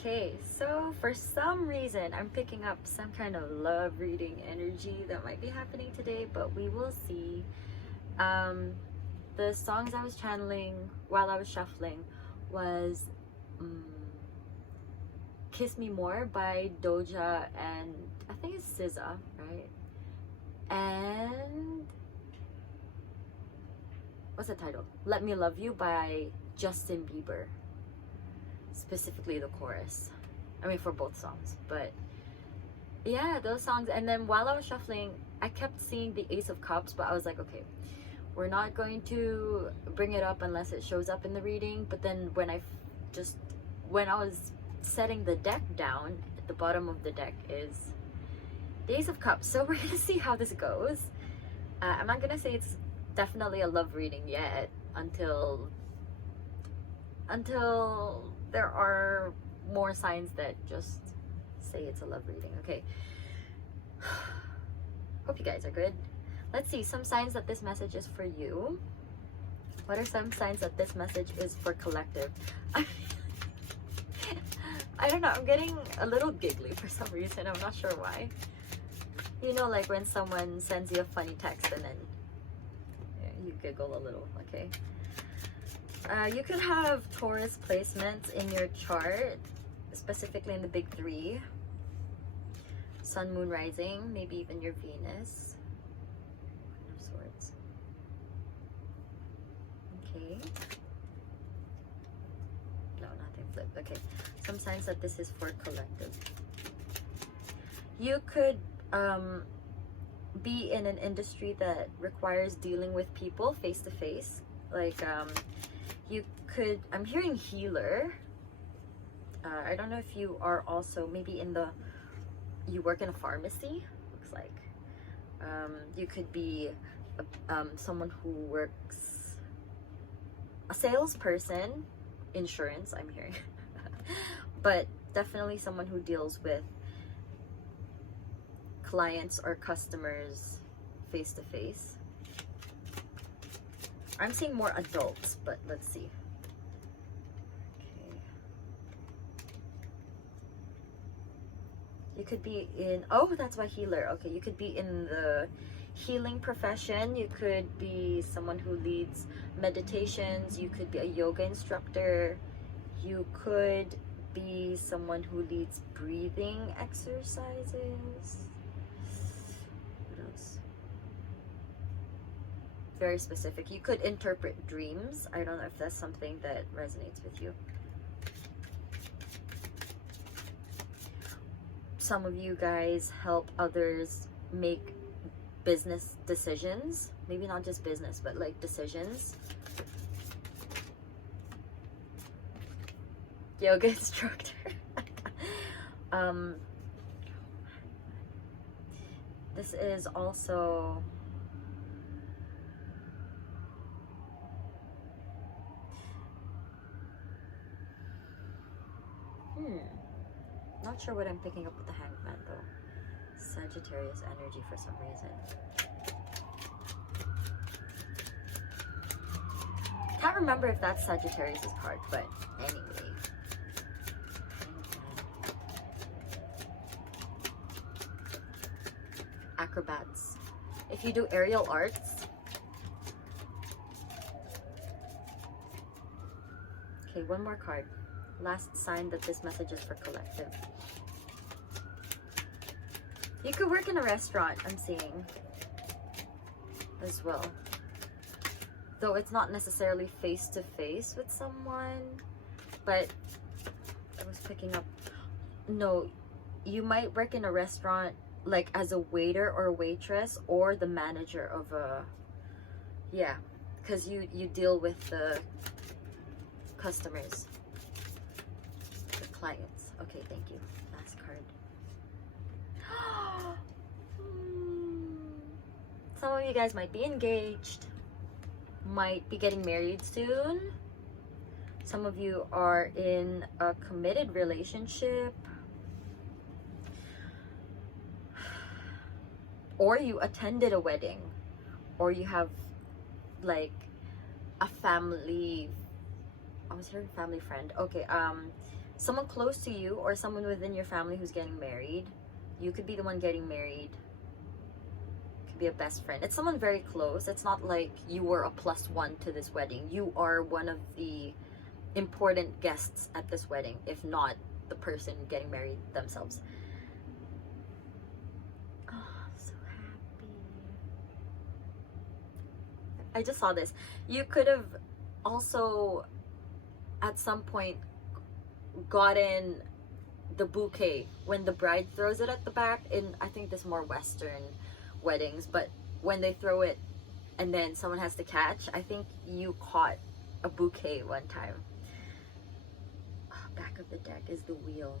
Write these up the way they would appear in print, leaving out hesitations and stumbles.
Okay, so for some reason, I'm picking up some kind of love reading energy that might be happening today, but we will see. The songs I was channeling while I was shuffling was Kiss Me More by Doja and I think it's SZA, right? And what's the title? Let Me Love You by Justin Bieber. Specifically the chorus. I mean for both songs, but yeah, those songs. And then while I was shuffling, I kept seeing the Ace of Cups, but I was like, okay, we're not going to bring it up unless it shows up in the reading. But then when I was setting the deck down, at the bottom of the deck is the Ace of Cups. So we're gonna see how this goes. I'm not gonna say it's definitely a love reading yet until there are more signs that just say it's a love reading. Okay. Hope you guys are good. Let's see some signs that this message is for you. What are some signs that this message is for collective? I don't know, I'm getting a little giggly for some reason. I'm not sure why. You know, like when someone sends you a funny text and then you giggle a little, okay? You could have Taurus placements in your chart, specifically in the big three. Sun, Moon, Rising, maybe even your Venus. Queen of Swords. Okay. No, nothing flipped. Okay. Some signs that this is for collective. You could be in an industry that requires dealing with people face to face. Like, you could, I'm hearing healer. I don't know if you are also maybe you work in a pharmacy, looks like. You could be someone who works, a salesperson, insurance, I'm hearing. But definitely someone who deals with clients or customers face to face. I'm seeing more adults, but let's see. Okay. You could be in, oh, that's why healer. Okay, you could be in the healing profession. You could be someone who leads meditations. You could be a yoga instructor. You could be someone who leads breathing exercises. What else? Very specific. You could interpret dreams. I don't know if that's something that resonates with you. Some of you guys help others make business decisions. Maybe not just business, but like decisions. Yoga instructor. This is also not sure what I'm picking up with the Hangman though. Sagittarius energy for some reason. Can't remember if that's Sagittarius' card, but anyway. Acrobats. If you do aerial arts. Okay, one more card. Last sign that this message is for collective. You could work in a restaurant, I'm seeing, as well. Though it's not necessarily face-to-face with someone, but I was picking up, no, you might work in a restaurant like as a waiter or a waitress or the manager of a, yeah, because you deal with the customers, the clients. Okay, thank you. Last card. Some of you guys might be engaged, might be getting married soon. Some of you are in a committed relationship, or you attended a wedding, or you have like a family, I was hearing family friend. Okay, someone close to you or someone within your family who's getting married. You could be the one getting married. Could be a best friend. It's someone very close. It's not like you were a +1 to this wedding. You are one of the important guests at this wedding, if not the person getting married themselves. Oh, I'm so happy. I just saw this. You could have also at some point gotten the bouquet when the bride throws it at the back. In, I think this more Western weddings, but when they throw it and then someone has to catch, I think you caught a bouquet one time. Oh, back of the deck is the wheel.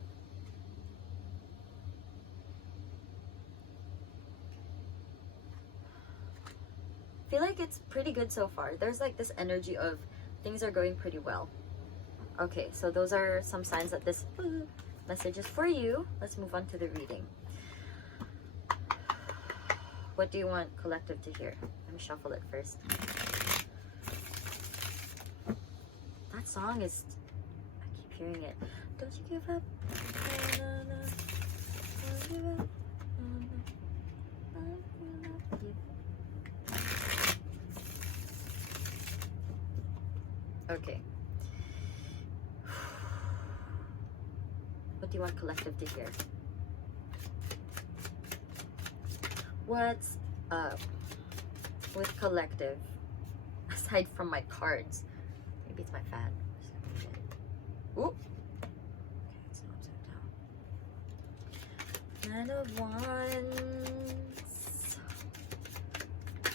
I feel like it's pretty good so far. There's like this energy of things are going pretty well. Okay, so those are some signs that this message is for you. Let's move on to the reading. What do you want collective to hear? Let me shuffle it first. That song is, I keep hearing it. Don't you give up. Don't give up. Okay. What do you want collective to hear? What's up with collective? Aside from my cards. Maybe it's my fan. Ooh. Okay, it's not upside down. 9 of Wands.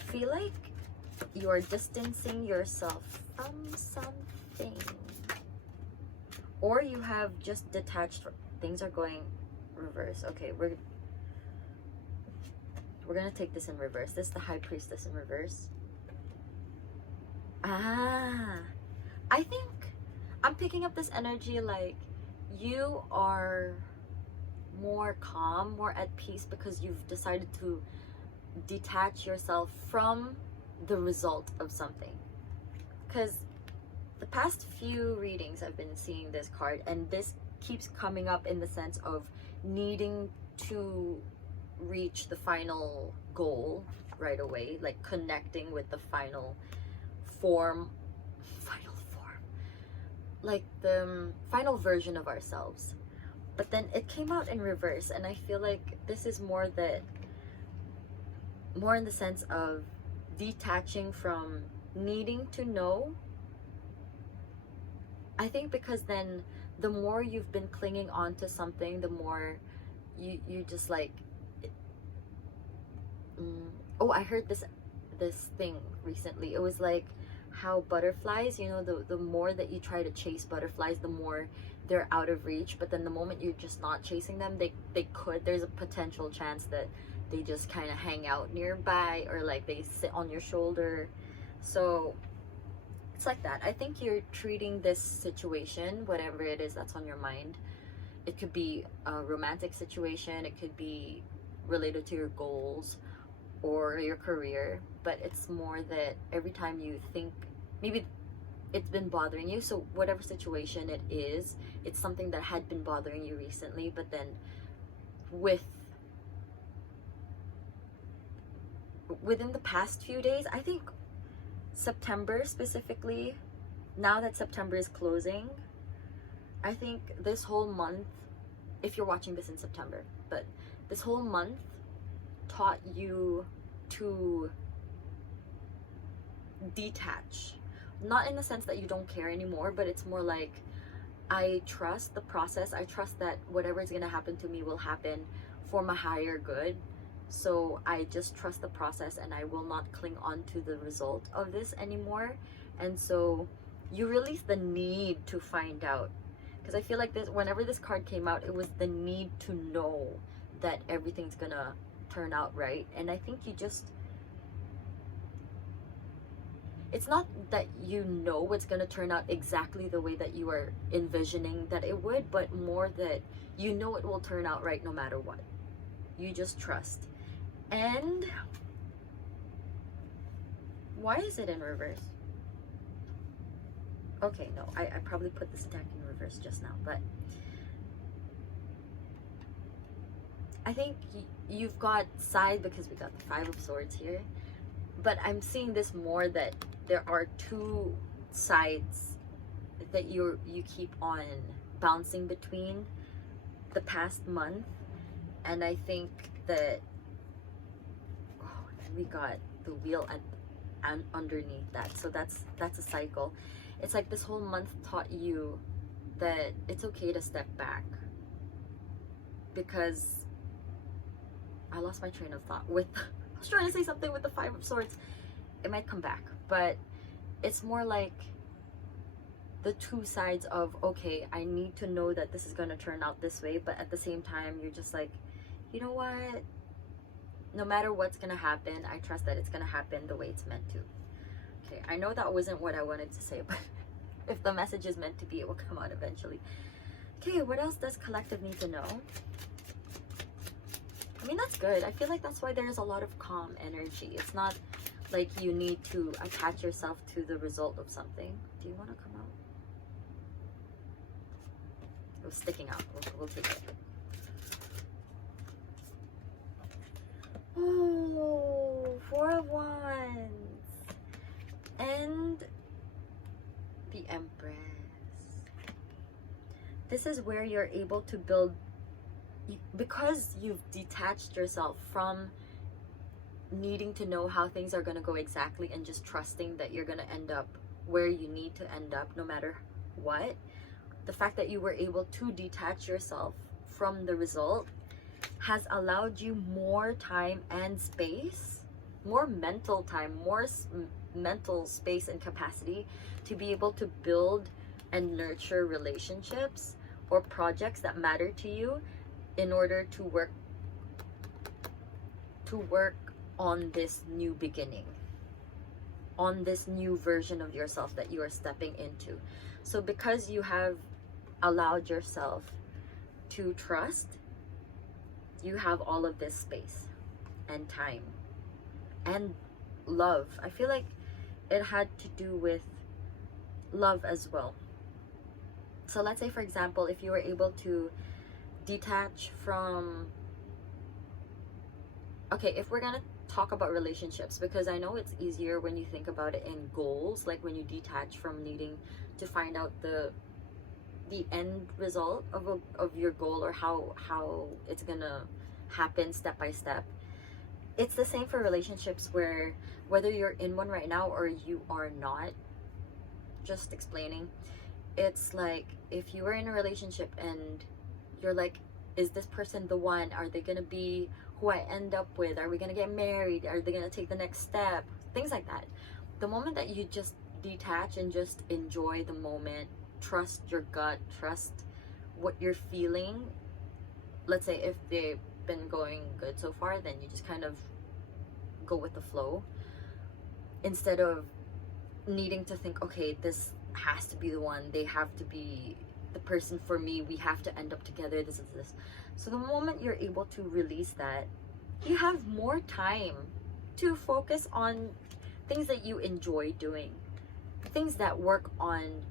Feel like you're distancing yourself from something. Or you have just detached. Things are going reverse. Okay, we're gonna take this in reverse. This is the High Priestess in reverse. I think I'm picking up this energy like you are more calm, more at peace because you've decided to detach yourself from the result of something. Because the past few readings I've been seeing this card, and this keeps coming up in the sense of needing to reach the final goal right away, like connecting with the final form, like the final version of ourselves. But then it came out in reverse, and I feel like this is more in the sense of detaching from needing to know. I think because then the more you've been clinging on to something, the more you just like oh, I heard this thing recently. It was like how butterflies, you know, the more that you try to chase butterflies, the more they're out of reach. But then the moment you're just not chasing them, there's a potential chance that they just kind of hang out nearby, or like they sit on your shoulder. So it's like that. I think you're treating this situation, whatever it is that's on your mind. It could be a romantic situation, it could be related to your goals or your career, but it's more that every time you think, maybe it's been bothering you. So whatever situation it is, it's something that had been bothering you recently, but then within the past few days, I think September specifically, now that September is closing, I think this whole month, if you're watching this in September, but this whole month taught you to detach. Not in the sense that you don't care anymore, but it's more like, I trust the process. I trust that whatever is going to happen to me will happen for my higher good. So I just trust the process, and I will not cling on to the result of this anymore. And so you release the need to find out. Because I feel like this, whenever this card came out, it was the need to know that everything's gonna turn out right. And I think you just, it's not that you know it's gonna turn out exactly the way that you are envisioning that it would, but more that you know it will turn out right no matter what. You just trust. And why is it in reverse? Okay, no, I probably put this deck in reverse just now, but I think you've got side because we got the Five of Swords here, but I'm seeing this more that there are two sides that you keep on bouncing between the past month. And I think that, oh, we got the wheel and underneath that, so that's a cycle. It's like this whole month taught you that it's okay to step back, because I lost my train of thought with I was trying to say something with the Five of Swords. It might come back, but it's more like the two sides of, okay, I need to know that this is going to turn out this way, but at the same time you're just like, you know what, no matter what's going to happen, I trust that it's going to happen the way it's meant to. Okay, I know that wasn't what I wanted to say, but if the message is meant to be, it will come out eventually. Okay, what else does collective need to know? I mean, that's good. I feel like that's why there's a lot of calm energy. It's not like you need to attach yourself to the result of something. Do you want to come out? It was sticking out. We'll take it. Oh, Four of Wands. And the Empress. This is where you're able to build, because you've detached yourself from needing to know how things are going to go exactly and just trusting that you're going to end up where you need to end up no matter what. The fact that you were able to detach yourself from the result has allowed you more time and space, more mental time, more mental space and capacity to be able to build and nurture relationships or projects that matter to you in order to work on this new beginning, on this new version of yourself that you are stepping into. So because you have allowed yourself to trust, you have all of this space and time and love. I feel like it had to do with love as well. So let's say, for example, if you were able to detach from, okay, if we're gonna talk about relationships, because I know it's easier when you think about it in goals, like when you detach from needing to find out the end result of your goal, or how it's gonna happen step by step. It's the same for relationships, where whether you're in one right now or you are not, just explaining, it's like if you were in a relationship and you're like, is this person the one? Are they gonna be who I end up with? Are we gonna get married? Are they gonna take the next step? Things like that. The moment that you just detach and just enjoy the moment, trust your gut, trust what you're feeling. Let's say if they've been going good so far, then you just kind of go with the flow instead of needing to think, okay, this has to be the one, they have to be the person for me, we have to end up together, this is this. So the moment you're able to release that, you have more time to focus on things that you enjoy doing, things that work on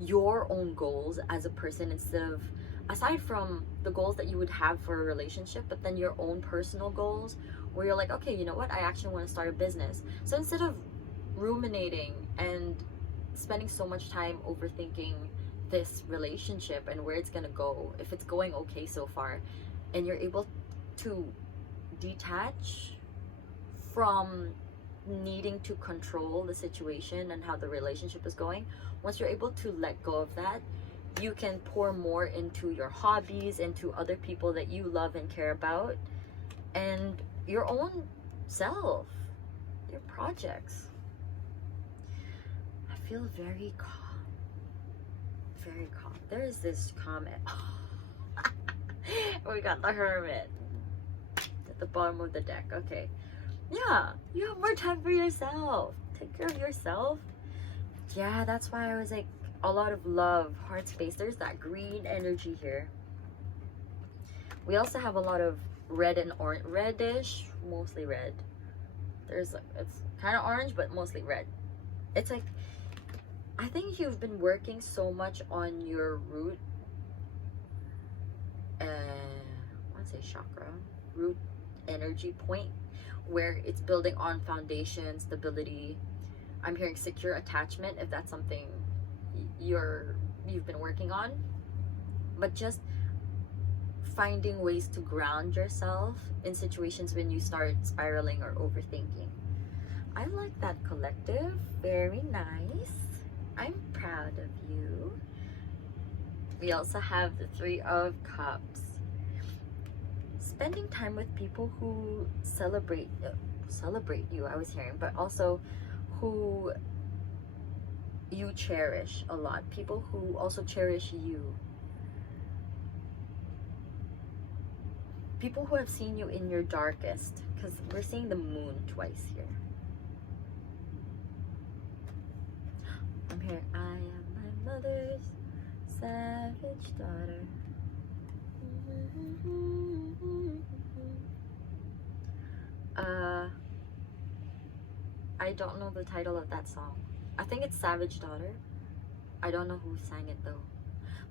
your own goals as a person, instead of, aside from the goals that you would have for a relationship, but then your own personal goals, where you're like, okay, you know what, I actually want to start a business. So instead of ruminating and spending so much time overthinking this relationship and where it's gonna go, if it's going okay so far, and you're able to detach from needing to control the situation and how the relationship is going, once you're able to let go of that, you can pour more into your hobbies, into other people that you love and care about, and your own self, your projects. I feel very calm. Very calm. There is this comment. We got the Hermit at the bottom of the deck. Okay. Yeah, you have more time for yourself. Take care of yourself. Yeah, that's why I was like, a lot of love, heart space. There's that green energy here. We also have a lot of red and orange, reddish, mostly red. It's kind of orange, but mostly red. It's like I think you've been working so much on your root, I want to say chakra, root energy point, where it's building on foundation, stability. I'm hearing secure attachment, if that's something you've been working on. But just finding ways to ground yourself in situations when you start spiraling or overthinking. I like that, collective. Very nice. I'm proud of you. We also have the Three of Cups. Spending time with people who celebrate you, I was hearing, but also who you cherish a lot. People who also cherish you. People who have seen you in your darkest, because we're seeing the moon twice here. I'm here. I am my mother's savage daughter. I don't know the title of that song. I think it's Savage Daughter. I don't know who sang it though.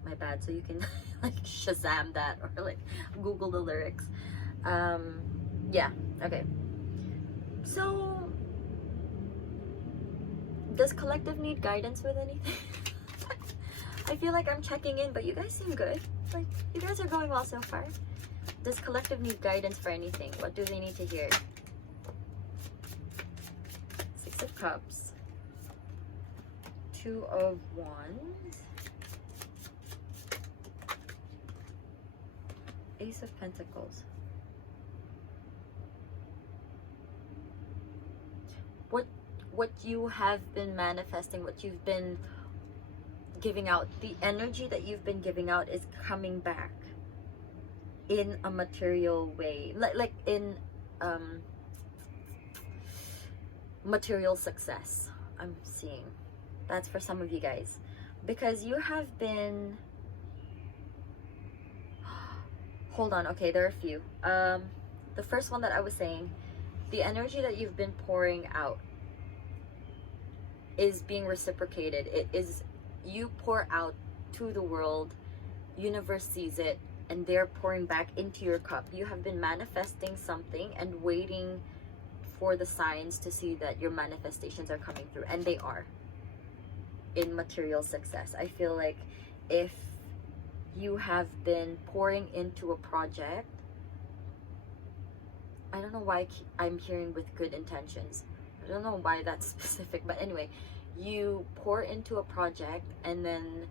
My bad. So you can like Shazam that or like Google the lyrics. Yeah, okay. So does collective need guidance with anything? I feel like I'm checking in, but you guys seem good. Like, you guys are going well so far. Does collective need guidance for anything? What do they need to hear? Six of Cups. Two of Wands. Ace of Pentacles. What you have been manifesting, what you've been giving out, the energy that you've been giving out is coming back in a material way, like in material success. I'm seeing that's for some of you guys, because you have been, hold on, okay, there are a few. The first one that I was saying, the energy that you've been pouring out is being reciprocated. It is, you pour out to the world, universe sees it, and they're pouring back into your cup. You have been manifesting something and waiting for the signs to see that your manifestations are coming through, and they are in material success. I feel like if you have been pouring into a project, I don't know why I'm hearing with good intentions. I don't know why that's specific, but anyway, you pour into a project and then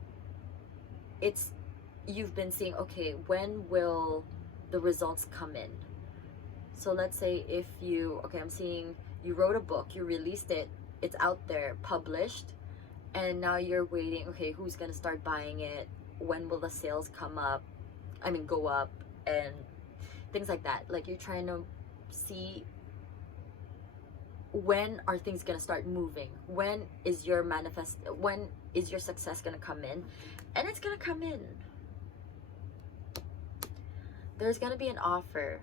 you've been seeing, okay, when will the results come in? So let's say if I'm seeing you wrote a book, you released it, it's out there, published, and now you're waiting, okay, who's gonna start buying it? When will the sales go up, and things like that. Like, you're trying to see, when are things gonna start moving? When is your success gonna come in? And it's gonna come in. There's gonna be an offer.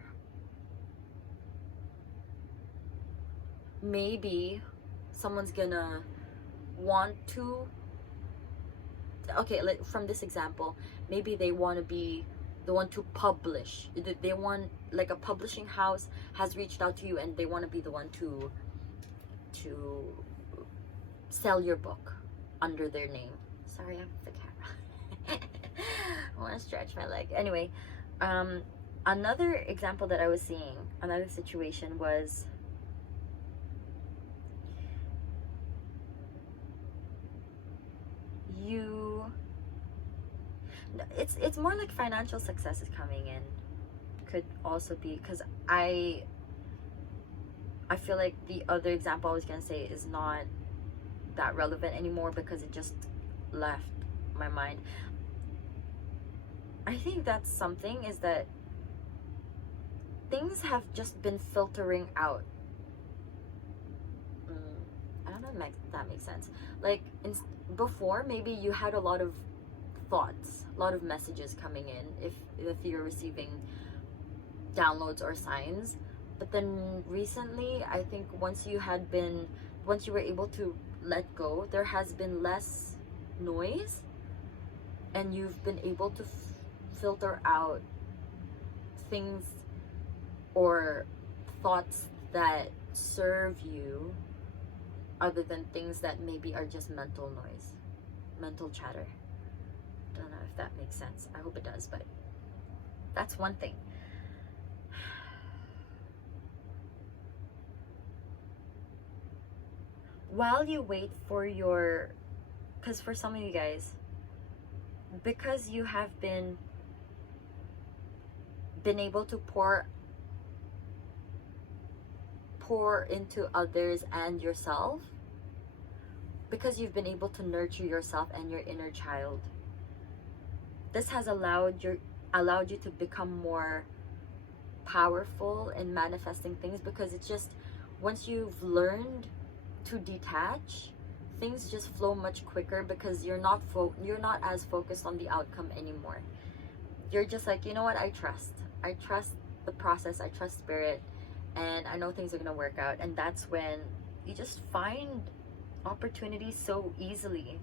Maybe someone's gonna want to, okay, like from this example, maybe they want to be the one to publish. They want, like, a publishing house has reached out to you and they want to be the one to sell your book under their name. Sorry, I'm the camera. I want to stretch my leg. Anyway, another example that I was seeing, another situation was, it's more like financial success is coming in. Could also be, because I feel like the other example I was gonna say is not that relevant anymore because it just left my mind. I think that's something, is that things have just been filtering out. I don't know if that makes sense. Like, before, maybe you had a lot of thoughts, a lot of messages coming in, if you're receiving downloads or signs. But then recently, I think once you were able to let go, there has been less noise, and you've been able to filter out things or thoughts that serve you, other than things that maybe are just mental noise, mental chatter. Don't know if that makes sense. I hope it does, but that's one thing. While you wait for your, because for some of you guys, because you have been able to pour into others and yourself, because you've been able to nurture yourself and your inner child, this has allowed you to become more powerful in manifesting things, because it's just, once you've learned to detach, things just flow much quicker, because you're not as focused on the outcome anymore. You're just like, you know what, I trust the process, I trust spirit, and I know things are gonna work out. And that's when you just find opportunities so easily,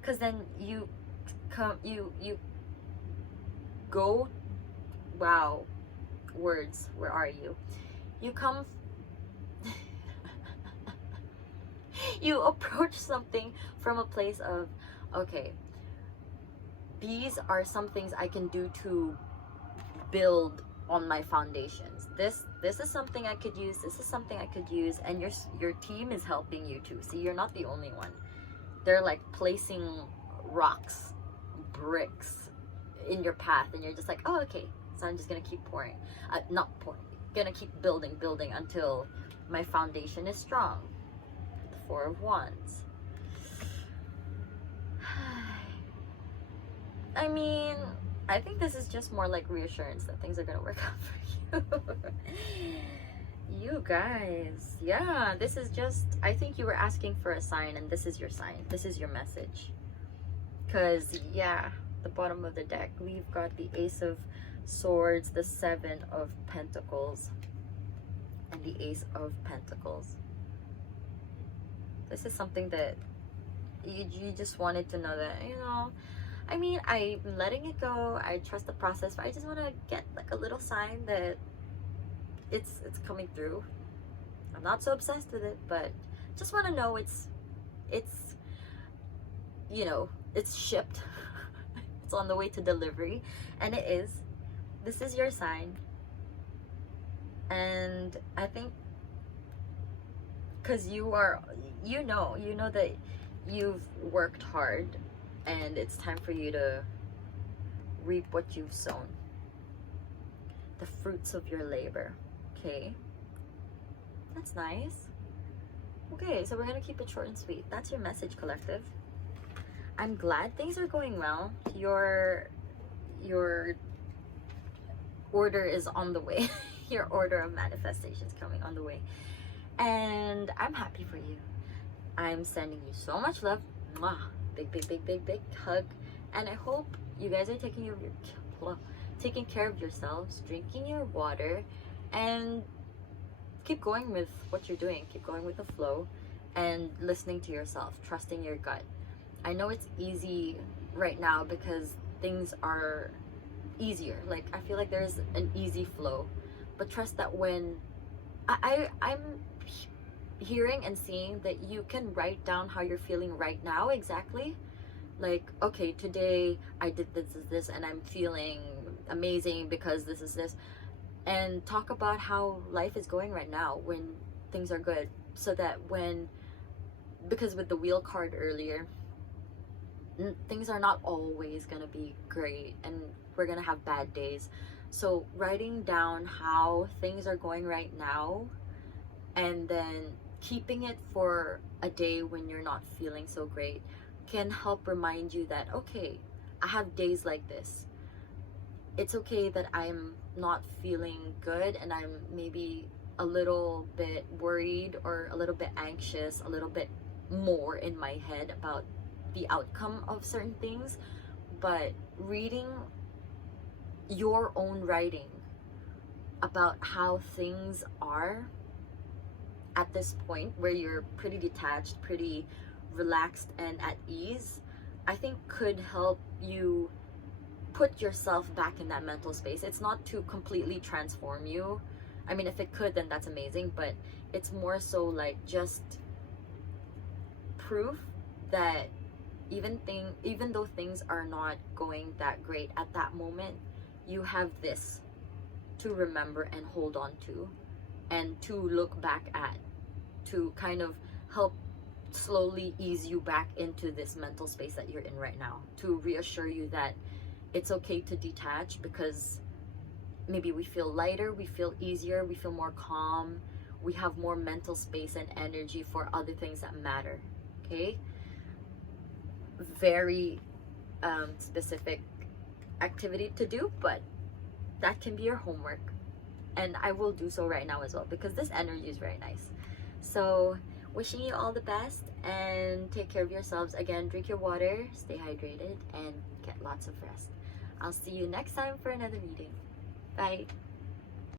because then you go, wow, words, where are you? You come you approach something from a place of, okay, these are some things I can do to build on my foundations. This is something I could use, this is something I could use, and your team is helping you too. See, you're not the only one. They're like placing rocks, bricks in your path, and you're just like, oh, okay, so I'm just gonna keep pouring, not pouring, gonna keep building until my foundation is strong. The Four of Wands. I mean, I think this is just more like reassurance that things are gonna work out for you. You guys, yeah, this is just, I think you were asking for a sign, and this is your sign. This is your message. Because, yeah, the bottom of the deck, we've got the Ace of Swords, the Seven of Pentacles, and the Ace of Pentacles. This is something that you just wanted to know, that, you know, I mean, I'm letting it go, I trust the process, but I just want to get like a little sign that it's coming through. I'm not so obsessed with it, but just want to know it's you know, it's shipped. It's on the way to delivery, and it is. This is your sign. And I think because you know that you've worked hard, and it's time for you to reap what you've sown, the fruits of your labor. Okay, that's nice. Okay, so we're gonna keep it short and sweet. That's your message, collective. I'm glad things are going well. Your order is on the way. Your order of manifestation is coming on the way, and I'm happy for you. I'm sending you so much love. Mwah. Big hug, and I hope you guys are taking care of yourselves, drinking your water, and keep going with what you're doing. Keep going with the flow, and listening to yourself, trusting your gut. I know it's easy right now because things are easier. Like, I feel like there's an easy flow, but trust that when I'm hearing and seeing that you can write down how you're feeling right now exactly. Like, okay, today I did this, and I'm feeling amazing because this is this. And talk about how life is going right now when things are good. So that because with the Wheel card earlier, things are not always gonna be great, and we're gonna have bad days. So writing down how things are going right now, and then keeping it for a day when you're not feeling so great, can help remind you that, okay, I have days like this. It's okay that I'm not feeling good, and I'm maybe a little bit worried or a little bit anxious, a little bit more in my head about the outcome of certain things. But reading your own writing about how things are at this point where you're pretty detached, pretty relaxed and at ease, I think could help you put yourself back in that mental space. It's not to completely transform you. I mean, if it could, then that's amazing, but it's more so like just proof that even though things are not going that great at that moment, you have this to remember and hold on to, and to look back at, to kind of help slowly ease you back into this mental space that you're in right now, to reassure you that it's okay to detach, because maybe we feel lighter, we feel easier, we feel more calm, we have more mental space and energy for other things that matter. Okay, very specific activity to do, but that can be your homework, and I will do so right now as well, because this energy is very nice. So wishing you all the best, and take care of yourselves. Again, drink your water, stay hydrated, and get lots of rest. I'll see you next time for another reading. Bye.